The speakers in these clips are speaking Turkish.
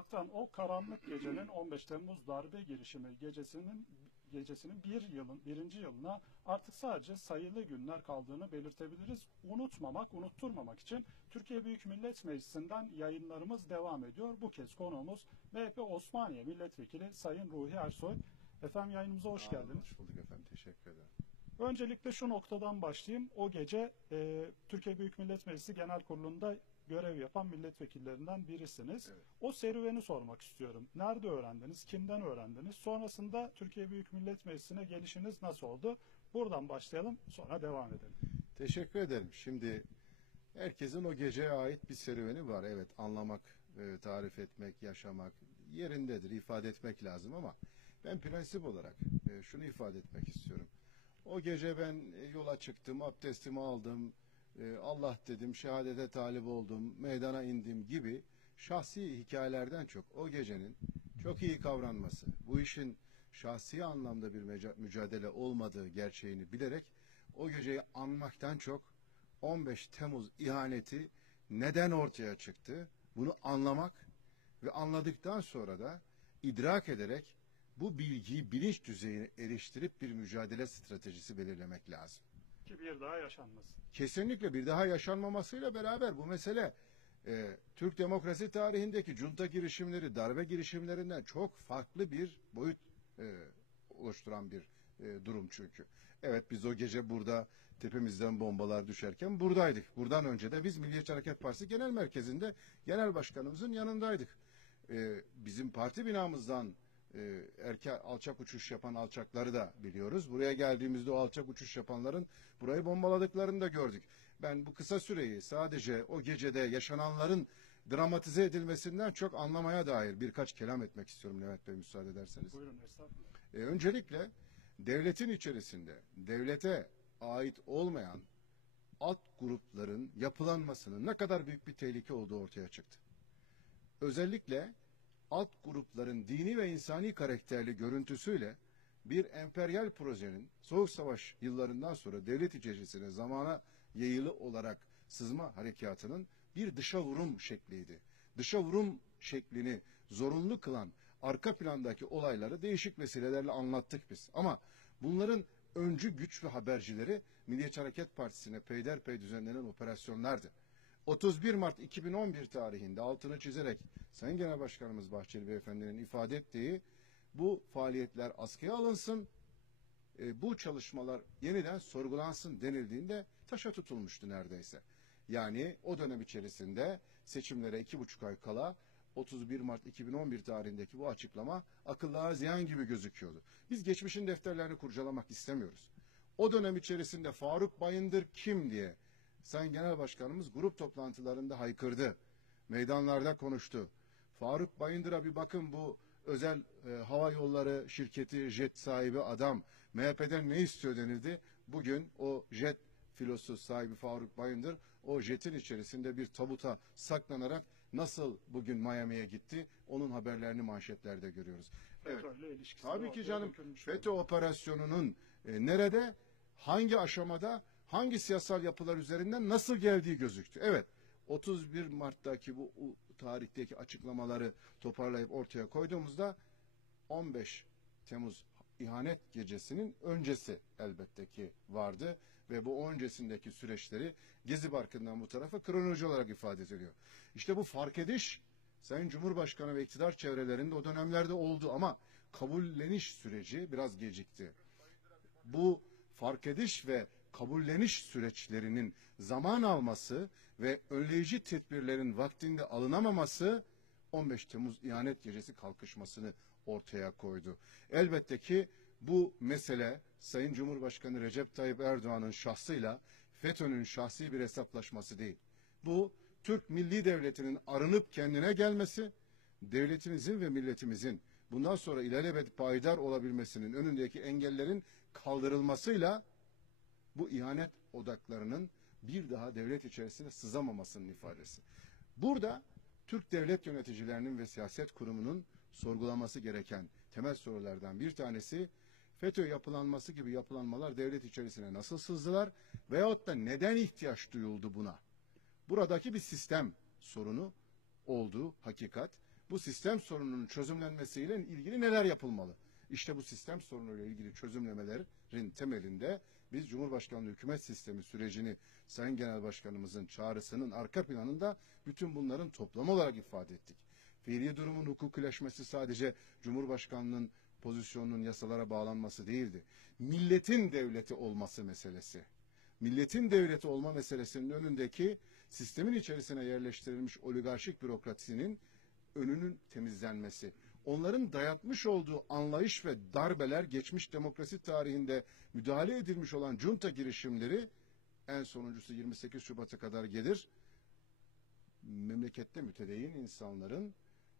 Aktan o karanlık gecenin 15 Temmuz darbe girişimi gecesinin gecesinin bir yılın birinci yılına artık sadece sayılı günler kaldığını belirtebiliriz. Unutmamak, unutturmamak için Türkiye Büyük Millet Meclisi'nden yayınlarımız devam ediyor. Bu kez konuğumuz MHP Osmaniye Milletvekili Sayın Ruhi Ersoy. Efendim yayınımıza hoş olun, geldiniz. Hoş bulduk efendim. Teşekkür ederim. Öncelikle şu noktadan başlayayım. O gece e, Türkiye Büyük Millet Meclisi Genel Kurulu'nda görev yapan milletvekillerinden birisiniz. Evet. O serüveni sormak istiyorum. Nerede öğrendiniz? Kimden öğrendiniz? Sonrasında Türkiye Büyük Millet Meclisi'ne gelişiniz nasıl oldu? Buradan başlayalım, sonra devam edelim. Teşekkür ederim. Şimdi herkesin o geceye ait bir serüveni var. Evet anlamak, e, tarif etmek, yaşamak yerindedir. ifade etmek lazım ama ben prensip olarak e, şunu ifade etmek istiyorum. O gece ben e, yola çıktım, abdestimi aldım, e, Allah dedim, şehadete talip oldum, meydana indim gibi şahsi hikayelerden çok o gecenin çok iyi kavranması, bu işin şahsi anlamda bir mücadele olmadığı gerçeğini bilerek o geceyi anmaktan çok 15 Temmuz ihaneti neden ortaya çıktı? Bunu anlamak ve anladıktan sonra da idrak ederek bu bilgiyi bilinç düzeyine eriştirip bir mücadele stratejisi belirlemek lazım. Ki bir daha yaşanmasın. Kesinlikle bir daha yaşanmamasıyla beraber bu mesele e, Türk demokrasi tarihindeki junta girişimleri, darbe girişimlerinden çok farklı bir boyut e, oluşturan bir e, durum çünkü. Evet biz o gece burada tepemizden bombalar düşerken buradaydık. Buradan önce de biz Milliyetçi Hareket Partisi Genel Merkezi'nde genel başkanımızın yanındaydık. E, bizim parti binamızdan e, erken alçak uçuş yapan alçakları da biliyoruz. Buraya geldiğimizde o alçak uçuş yapanların burayı bombaladıklarını da gördük. Ben bu kısa süreyi sadece o gecede yaşananların dramatize edilmesinden çok anlamaya dair birkaç kelam etmek istiyorum Levent Bey müsaade ederseniz. Buyurun estağfurullah. E, öncelikle devletin içerisinde devlete ait olmayan alt grupların yapılanmasının ne kadar büyük bir tehlike olduğu ortaya çıktı. Özellikle alt grupların dini ve insani karakterli görüntüsüyle bir emperyal projenin Soğuk Savaş yıllarından sonra devlet içerisine zamana yayılı olarak sızma harekatının bir dışa vurum şekliydi. Dışa vurum şeklini zorunlu kılan arka plandaki olayları değişik vesilelerle anlattık biz. Ama bunların öncü güç ve habercileri Milliyetçi Hareket Partisi'ne peyderpey düzenlenen operasyonlardı. 31 Mart 2011 tarihinde altını çizerek Sayın Genel Başkanımız Bahçeli Beyefendi'nin ifade ettiği bu faaliyetler askıya alınsın, e, bu çalışmalar yeniden sorgulansın denildiğinde taşa tutulmuştu neredeyse. Yani o dönem içerisinde seçimlere iki buçuk ay kala 31 Mart 2011 tarihindeki bu açıklama akıllığa ziyan gibi gözüküyordu. Biz geçmişin defterlerini kurcalamak istemiyoruz. O dönem içerisinde Faruk Bayındır kim diye Sayın Genel Başkanımız grup toplantılarında haykırdı. Meydanlarda konuştu. Faruk Bayındır'a bir bakın bu özel e, hava yolları şirketi jet sahibi adam MHP'den ne istiyor denildi. Bugün o jet filosu sahibi Faruk Bayındır o jetin içerisinde bir tabuta saklanarak nasıl bugün Miami'ye gitti onun haberlerini manşetlerde görüyoruz. Evet. Tabii ki canım FETÖ operasyonunun e, nerede, hangi aşamada, hangi siyasal yapılar üzerinden nasıl geldiği gözüktü. Evet, 31 Mart'taki bu tarihteki açıklamaları toparlayıp ortaya koyduğumuzda 15 Temmuz ihanet gecesinin öncesi elbette ki vardı ve bu öncesindeki süreçleri Gezi Parkı'ndan bu tarafa kronoloji olarak ifade ediliyor. İşte bu fark ediş Sayın Cumhurbaşkanı ve iktidar çevrelerinde o dönemlerde oldu ama kabulleniş süreci biraz gecikti. Bu fark ediş ve kabulleniş süreçlerinin zaman alması ve önleyici tedbirlerin vaktinde alınamaması 15 Temmuz ihanet gecesi kalkışmasını ortaya koydu. Elbette ki bu mesele Sayın Cumhurbaşkanı Recep Tayyip Erdoğan'ın şahsıyla FETÖ'nün şahsi bir hesaplaşması değil. Bu Türk Milli Devleti'nin arınıp kendine gelmesi, devletimizin ve milletimizin bundan sonra ilelebet payidar olabilmesinin önündeki engellerin kaldırılmasıyla bu ihanet odaklarının bir daha devlet içerisine sızamamasının ifadesi. Burada Türk devlet yöneticilerinin ve siyaset kurumunun sorgulaması gereken temel sorulardan bir tanesi FETÖ yapılanması gibi yapılanmalar devlet içerisine nasıl sızdılar veyahut da neden ihtiyaç duyuldu buna? Buradaki bir sistem sorunu olduğu hakikat. bu sistem sorununun çözümlenmesiyle ilgili neler yapılmalı? İşte bu sistem sorunuyla ilgili çözümlemelerin temelinde biz Cumhurbaşkanlığı hükümet sistemi sürecini Sayın Genel Başkanımızın çağrısının arka planında bütün bunların toplamı olarak ifade ettik. Fiili durumun hukukileşmesi sadece Cumhurbaşkanlığının pozisyonunun yasalara bağlanması değildi. Milletin devleti olması meselesi. Milletin devleti olma meselesinin önündeki sistemin içerisine yerleştirilmiş oligarşik bürokrasinin önünün temizlenmesi. Onların dayatmış olduğu anlayış ve darbeler geçmiş demokrasi tarihinde müdahale edilmiş olan junta girişimleri en sonuncusu 28 Şubat'a kadar gelir. Memlekette mütedeyyin insanların,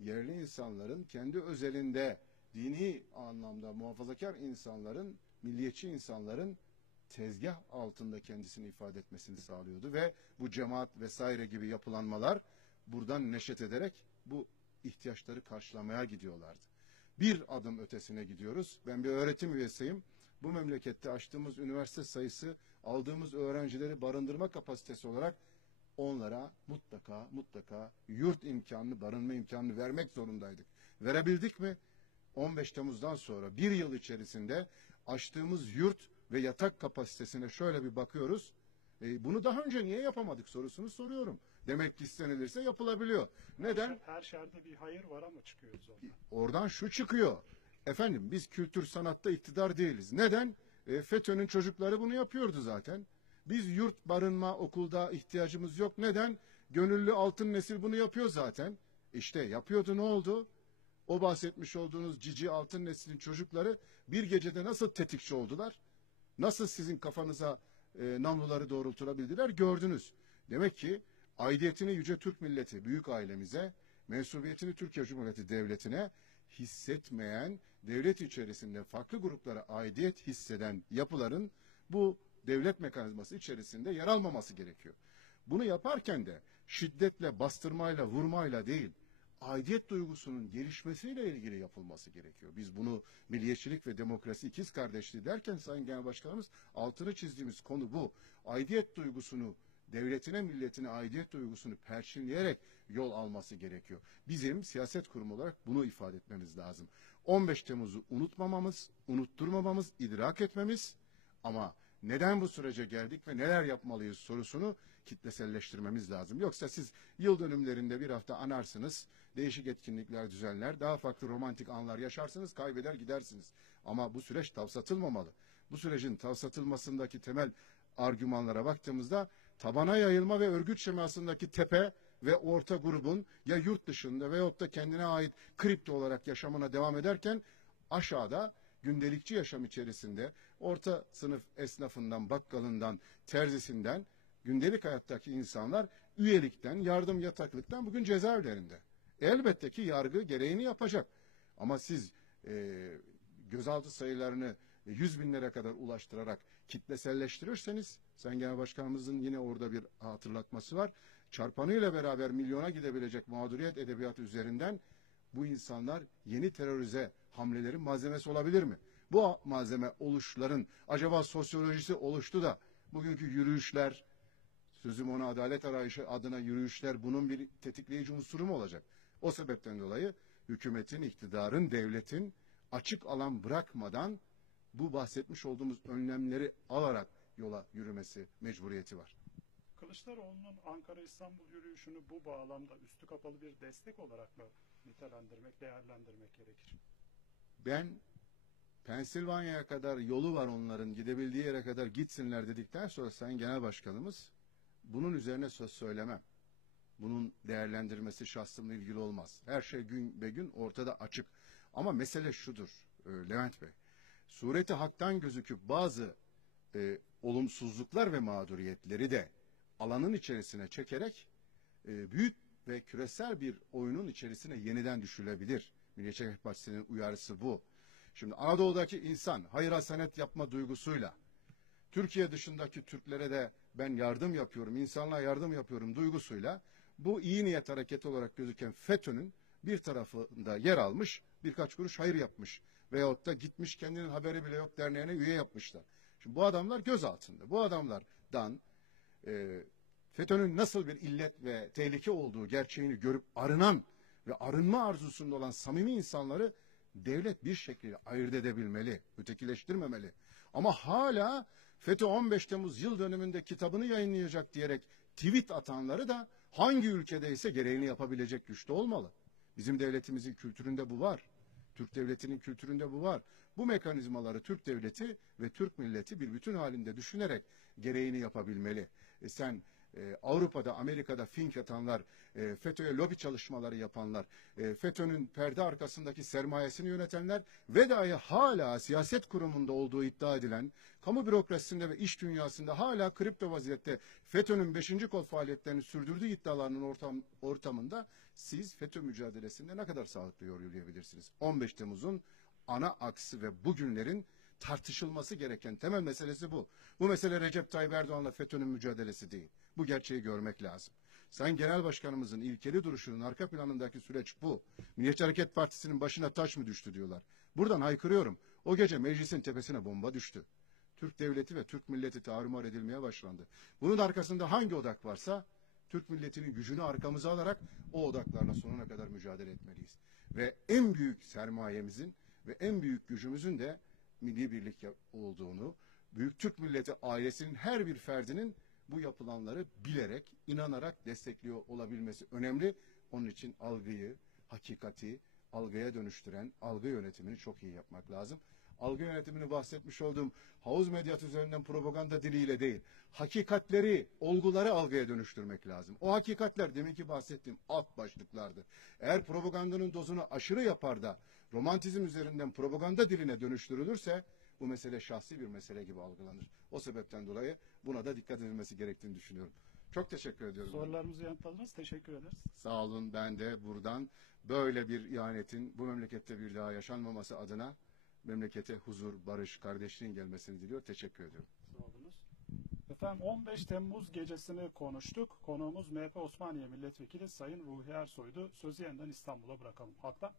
yerli insanların kendi özelinde dini anlamda muhafazakar insanların, milliyetçi insanların tezgah altında kendisini ifade etmesini sağlıyordu ve bu cemaat vesaire gibi yapılanmalar buradan neşet ederek bu ihtiyaçları karşılamaya gidiyorlardı. Bir adım ötesine gidiyoruz. Ben bir öğretim üyesiyim. Bu memlekette açtığımız üniversite sayısı aldığımız öğrencileri barındırma kapasitesi olarak onlara mutlaka mutlaka yurt imkanını, barınma imkanını vermek zorundaydık. Verebildik mi? 15 Temmuz'dan sonra bir yıl içerisinde açtığımız yurt ve yatak kapasitesine şöyle bir bakıyoruz. E, bunu daha önce niye yapamadık sorusunu soruyorum. Demek ki istenilirse yapılabiliyor. Neden? Her şerde bir hayır var ama çıkıyoruz oradan. Oradan şu çıkıyor. Efendim biz kültür sanatta iktidar değiliz. Neden? E, FETÖ'nün çocukları bunu yapıyordu zaten. Biz yurt barınma okulda ihtiyacımız yok. Neden? Gönüllü altın nesil bunu yapıyor zaten. İşte yapıyordu ne oldu? O bahsetmiş olduğunuz cici altın neslin çocukları bir gecede nasıl tetikçi oldular? Nasıl sizin kafanıza e, namluları doğrultulabildiler gördünüz. Demek ki aidiyetini Yüce Türk Milleti, büyük ailemize, mensubiyetini Türkiye Cumhuriyeti Devleti'ne hissetmeyen, devlet içerisinde farklı gruplara aidiyet hisseden yapıların bu devlet mekanizması içerisinde yer almaması gerekiyor. Bunu yaparken de şiddetle, bastırmayla, vurmayla değil, aidiyet duygusunun gelişmesiyle ilgili yapılması gerekiyor. Biz bunu milliyetçilik ve demokrasi ikiz kardeşliği derken Sayın Genel Başkanımız altını çizdiğimiz konu bu. Aidiyet duygusunu devletine, milletine aidiyet duygusunu perçinleyerek yol alması gerekiyor. Bizim siyaset kurumu olarak bunu ifade etmemiz lazım. 15 Temmuz'u unutmamamız, unutturmamamız, idrak etmemiz ama neden bu sürece geldik ve neler yapmalıyız sorusunu kitleselleştirmemiz lazım. Yoksa siz yıl dönümlerinde bir hafta anarsınız, değişik etkinlikler düzenler, daha farklı romantik anlar yaşarsınız, kaybeder gidersiniz. Ama bu süreç tavsatılmamalı. Bu sürecin tavsatılmasındaki temel argümanlara baktığımızda tabana yayılma ve örgüt şemasındaki tepe ve orta grubun ya yurt dışında veyahut da kendine ait kripto olarak yaşamına devam ederken aşağıda gündelikçi yaşam içerisinde orta sınıf esnafından, bakkalından, terzisinden gündelik hayattaki insanlar üyelikten, yardım yataklıktan bugün cezaevlerinde. Elbette ki yargı gereğini yapacak. Ama siz e, gözaltı sayılarını 100 binlere kadar ulaştırarak kitleselleştirirseniz, Sayın Genel Başkanımızın yine orada bir hatırlatması var. Çarpanıyla beraber milyona gidebilecek mağduriyet edebiyatı üzerinden bu insanlar yeni terörize hamlelerin malzemesi olabilir mi? Bu malzeme oluşların acaba sosyolojisi oluştu da bugünkü yürüyüşler, sözüm ona adalet arayışı adına yürüyüşler bunun bir tetikleyici unsuru mu olacak? O sebepten dolayı hükümetin, iktidarın, devletin açık alan bırakmadan bu bahsetmiş olduğumuz önlemleri alarak yola yürümesi mecburiyeti var. Kılıçdaroğlu'nun Ankara-İstanbul yürüyüşünü bu bağlamda üstü kapalı bir destek olarak mı nitelendirmek, değerlendirmek gerekir? Ben Pensilvanya'ya kadar yolu var onların gidebildiği yere kadar gitsinler dedikten sonra Sayın Genel Başkanımız bunun üzerine söz söylemem. Bunun değerlendirmesi şahsımla ilgili olmaz. Her şey gün be gün ortada açık. Ama mesele şudur e, Levent Bey. Sureti haktan gözüküp bazı e, olumsuzluklar ve mağduriyetleri de alanın içerisine çekerek e, büyük ve küresel bir oyunun içerisine yeniden düşülebilir. Milliyetçi Hareket Partisi'nin uyarısı bu. Şimdi Anadolu'daki insan hayır hasenet yapma duygusuyla Türkiye dışındaki Türklere de ben yardım yapıyorum, insanlığa yardım yapıyorum duygusuyla bu iyi niyet hareketi olarak gözüken FETÖ'nün bir tarafında yer almış, birkaç kuruş hayır yapmış veyahut da gitmiş kendinin haberi bile yok derneğine üye yapmışlar. Şimdi bu adamlar göz altında. Bu adamlardan e, FETÖ'nün nasıl bir illet ve tehlike olduğu gerçeğini görüp arınan ve arınma arzusunda olan samimi insanları devlet bir şekilde ayırt edebilmeli, ötekileştirmemeli. Ama hala FETÖ 15 Temmuz yıl dönümünde kitabını yayınlayacak diyerek tweet atanları da hangi ülkedeyse gereğini yapabilecek güçte olmalı. Bizim devletimizin kültüründe bu var. Türk devletinin kültüründe bu var. Bu mekanizmaları Türk devleti ve Türk milleti bir bütün halinde düşünerek gereğini yapabilmeli. E sen e, Avrupa'da, Amerika'da fink atanlar, e, FETÖ'ye lobi çalışmaları yapanlar, e, FETÖ'nün perde arkasındaki sermayesini yönetenler ve dahi hala siyaset kurumunda olduğu iddia edilen, kamu bürokrasisinde ve iş dünyasında hala kripto vaziyette FETÖ'nün 5. kol faaliyetlerini sürdürdüğü iddialarının ortam, ortamında siz FETÖ mücadelesinde ne kadar sağlıklı yürüyebilirsiniz? 15 Temmuz'un ana aksı ve bugünlerin tartışılması gereken temel meselesi bu. Bu mesele Recep Tayyip Erdoğan'la FETÖ'nün mücadelesi değil. Bu gerçeği görmek lazım. Sayın Genel Başkanımızın ilkeli duruşunun arka planındaki süreç bu. Milliyetçi Hareket Partisi'nin başına taş mı düştü diyorlar. Buradan haykırıyorum. O gece meclisin tepesine bomba düştü. Türk devleti ve Türk milleti tarumar edilmeye başlandı. Bunun arkasında hangi odak varsa Türk milletinin gücünü arkamıza alarak o odaklarla sonuna kadar mücadele etmeliyiz. Ve en büyük sermayemizin ve en büyük gücümüzün de milli birlik olduğunu, Büyük Türk milleti ailesinin her bir ferdinin bu yapılanları bilerek, inanarak destekliyor olabilmesi önemli. Onun için algıyı, hakikati algıya dönüştüren algı yönetimini çok iyi yapmak lazım. Algı yönetimini bahsetmiş olduğum havuz medyatı üzerinden propaganda diliyle değil, hakikatleri, olguları algıya dönüştürmek lazım. O hakikatler deminki bahsettiğim alt başlıklardı. Eğer propagandanın dozunu aşırı yapar da romantizm üzerinden propaganda diline dönüştürülürse bu mesele şahsi bir mesele gibi algılanır. O sebepten dolayı buna da dikkat edilmesi gerektiğini düşünüyorum. Çok teşekkür ediyorum. Sorularımızı yanıtladınız. Teşekkür ederiz. Sağ olun ben de buradan böyle bir ihanetin bu memlekette bir daha yaşanmaması adına memlekete huzur, barış, kardeşliğin gelmesini diliyor. Teşekkür ediyorum. Sağ olunuz. Efendim 15 Temmuz gecesini konuştuk. Konuğumuz MHP Osmaniye Milletvekili Sayın Ruhi Ersoy'du. Sözü yeniden İstanbul'a bırakalım. Haktan.